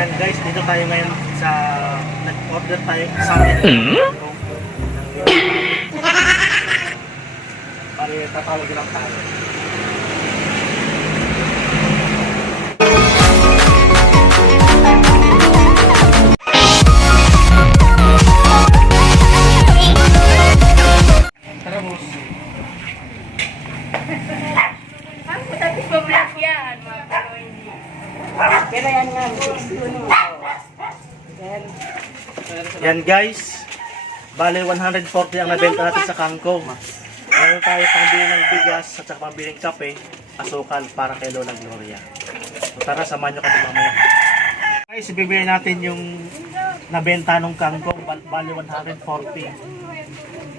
Yan guys, dito tayo ngayon sa nag-order tayo sa amin. Pare, tatawag lang tayo. Ang tapos pablock yan, mga. Pero yan nga, 60 no. Then, Yan guys. Bale 140 ang nabenta natin sa kangkong. Meron tayo pangbili ng bigas at saka pangbili ng kape, asukal para kay Lola Gloria. So tara, samahan nyo kami mamaya. Guys, bibili natin yung nabenta ng kangkong, bal- bale 140.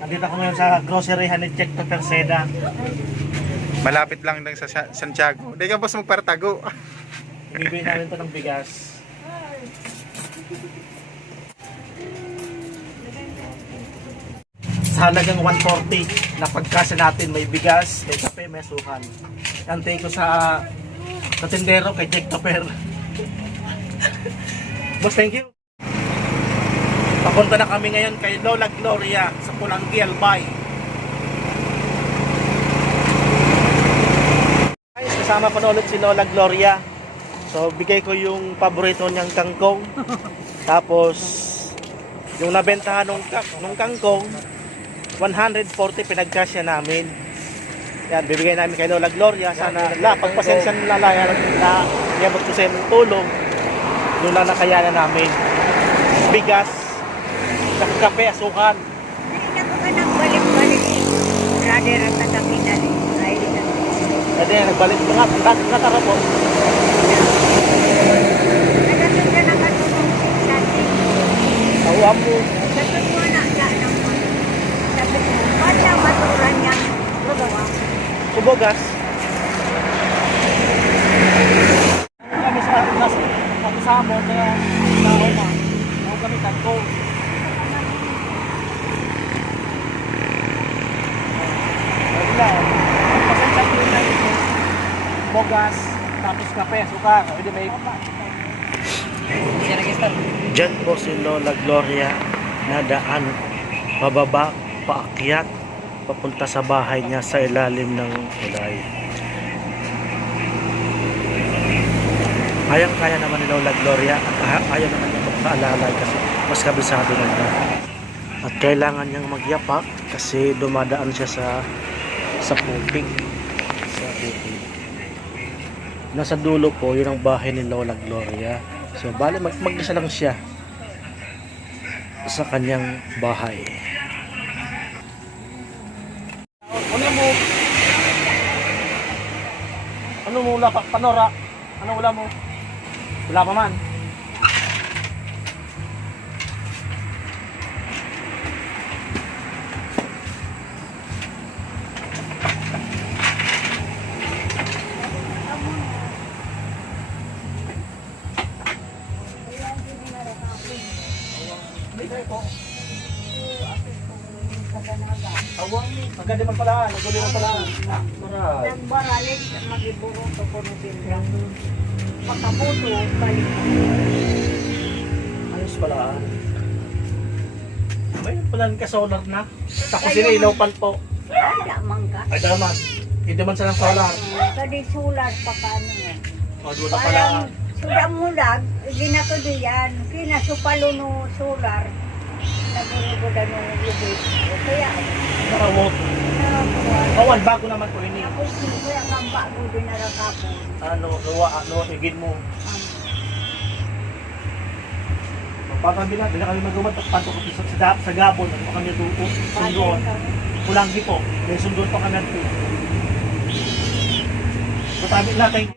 Nandito ako ngayon sa grocery ni Check to Perseda. Malapit lang lang sa Sa- Santiago. Hindi ka boss magparatago. Bibili namin to ng bigas. Sa halagang 140 na pagkasa natin may bigas, may kape, may sukan. Antay ko sa sa tindero kay Jack Topper. Boss, thank you. Papunta na kami ngayon kay Lola Gloria sa Pulangi Albay. Guys, kasama pa na ulit si Lola Gloria. So, bigay ko yung paborito niyang kangkong. Tapos, yung nabentahan nung, nung kangkong, 140 pinagkasya namin. Yan, bibigay namin kay Lola Gloria. Sana, la, pagpasensya na lang, na, na yabot ko sa tulong. Yun lang nakayanan namin. Bigas, kape, asukan. Hindi na ko ka nagbalik-balik. Brother, ang tataminali. Ay, na. Kasi nagbalik ko nga, nga- natara po. Nagasun ka na katulong sa atin. Tawag mo. Sabi ko na, na, mga. Sabi ko, ba't siya maturan niya? Lugawa. Subogas. Kami sa nas kami sa mo kaya tao ma. Ako kami tagko. Na. Bogas, tapos kape, suka, pwede may Diyan po si Lola Gloria na daan pababa, paakyat, papunta sa bahay niya sa ilalim ng tulay. Kayang-kaya naman ni Lola Gloria at ayaw naman niya magpaalalay kasi mas kabisado na niya. At kailangan niyang magyapak kasi dumadaan siya sa sa pupig. Sa pupig. Nasa dulo po, yun ang bahay ni Lola Gloria. So, bali mag mag-isa lang siya sa kanyang bahay. Ano mo? Ano mo wala pa? Panora? Ano wala mo? Wala pa man. Awang, agad naman pala, nagulo naman pala. Maray. Nagbaralik, magiburong to kuno sila. Makabuto, balik. Ayos. May pala ka solar na. Tapos sila ilaw pan po. Ay, damang ka. Ay daman. Hindi man silang solar. Kadi sulat pa ka ano yan. O doon na pala. Parang sudah mulag, hindi na ko diyan. Kinasupalo no solar. Nagurugodan no lubid. Kaya, Marawot. nakakuha. Awan, bago naman po ini. Ako kaya kang bago din narakapon. Ano, gawa, ano, higin mo. Magpapabili na, bila kami magawa, pato ko sa, sa, sa gabon, ano kami tuto, sundoon. Pulang po, may sundoon pa kami ito. So tabi natin,